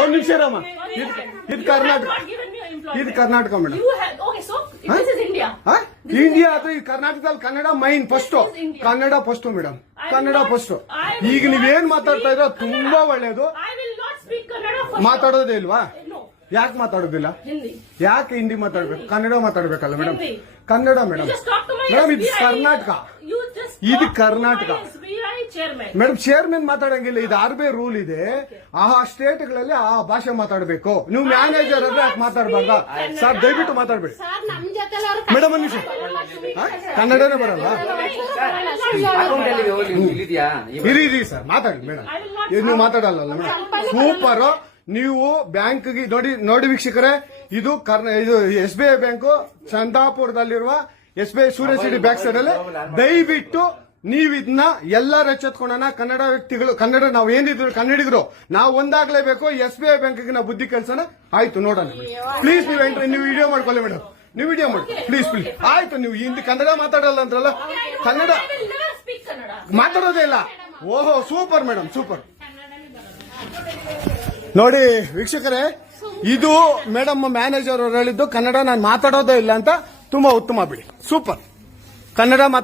ಒಂದು ನಿಮಿಷ ಇರಮ್ಮ. ಇದು ಕರ್ನಾಟಕ, ಇದು ಕರ್ನಾಟಕ ಮೇಡಮ್. ಇಂಡಿಯಾ ಅದು ಈ ಕರ್ನಾಟಕದಲ್ಲಿ Kannada main first, Kannada first madam, Kannada first. ಈಗ ನೀವೇನ್ ಮಾತಾಡ್ತಾ ಇರೋ ತುಂಬಾ ಒಳ್ಳೇದು. ಮಾತಾಡೋದೇ ಇಲ್ವಾ? ಯಾಕೆ ಮಾತಾಡೋದಿಲ್ಲ? ಯಾಕೆ ಹಿಂದಿ ಮಾತಾಡ್ಬೇಕು? ಕನ್ನಡ ಮಾತಾಡ್ಬೇಕಲ್ಲ ಮೇಡಮ್? ಕನ್ನಡ ಮೇಡಮ್. ಮೇಡಮ್ ಇದು ಕರ್ನಾಟಕ, ಇದು ಕರ್ನಾಟಕ ಮೇಡಮ್. ಚೇರ್ಮನ್ ಮಾತಾಡಂಗಿಲ್ಲ, ಇದು ಆರ್ಬಿ ರೂಲ್ ಇದೆ. ಆ ಸ್ಟೇಟ್ಗಳಲ್ಲಿ ಆ ಭಾಷೆ ಮಾತಾಡಬೇಕು. ನೀವು ಮ್ಯಾನೇಜರ್ ಆದ್ರೆ ಯಾಕೆ ಮಾತಾಡ್ಬಾರ್ದ ಸರ್? ದಯವಿಟ್ಟು ಮಾತಾಡ್ಬೇಡಿ ಮೇಡಮ್. ಒಂದು ನಿಮಿಷ, ಕನ್ನಡನೇ ಬರಲ್ಲ? ಇರಿ ಸರ್, ಮಾತಾಡಿ ಮೇಡಮ್. ನೀವು ಮಾತಾಡಲ್ಲ ಮೇಡಮ್? ಸೂಪರ್. ನೀವು ಬ್ಯಾಂಕ್ಗೆ ನೋಡಿ ವೀಕ್ಷಕರೇ, ಇದು SBI ಬ್ಯಾಂಕು ಚಂದಾಪುರದಲ್ಲಿರುವ SBI ಸೂರ್ಯ ಸಿಟಿ ಬ್ಯಾಕ್ ಸೈಡ್ ಅಲ್ಲಿ. ದಯವಿಟ್ಟು ನೀವು ಇದನ್ನ ಎಲ್ಲರೂ ಎಚ್ಚೆತ್ಕೊಳ್ಳೋಣ. ಕನ್ನಡ ವ್ಯಕ್ತಿಗಳು, ಕನ್ನಡ ನಾವು ಏನಿದ್ರು ಕನ್ನಡಿಗರು, ನಾವು ಒಂದಾಗ್ಲೇಬೇಕು. SBI ಬ್ಯಾಂಕ್ಗೆ ನಾವು ಬುದ್ಧಿ ಕಲ್ಸೋಣ. ಆಯ್ತು, ನೋಡೋಣ ಪ್ಲೀಸ್. ನೀವು ವಿಡಿಯೋ ಮಾಡ್ಕೊಳ್ಳಿ ಮೇಡಮ್, ನೀವು ವಿಡಿಯೋ ಮಾಡಿ ಪ್ಲೀಸ್ ಪ್ಲೀಸ್. ಆಯ್ತು, ನೀವು ಹಿಂದಿ ಕನ್ನಡ ಮಾತಾಡಲ್ಲ ಅಂದ್ರಲ್ಲ? ಕನ್ನಡ ಮಾತಾಡೋದೇ ಇಲ್ಲ. ಓಹೋ, ಸೂಪರ್ ಮೇಡಮ್, ಸೂಪರ್. ನೋಡಿ ವೀಕ್ಷಕರೇ, ಇದು ಮೇಡಮ್ ಮ್ಯಾನೇಜರ್ ಅವರು ಹೇಳಿದ್ದು ಕನ್ನಡ ನಾನು ಮಾತಾಡೋದೇ ಇಲ್ಲ ಅಂತ. ತುಂಬಾ ಉತ್ತಮ ಬಿಡಿ, ಸೂಪರ್. ಕನ್ನಡ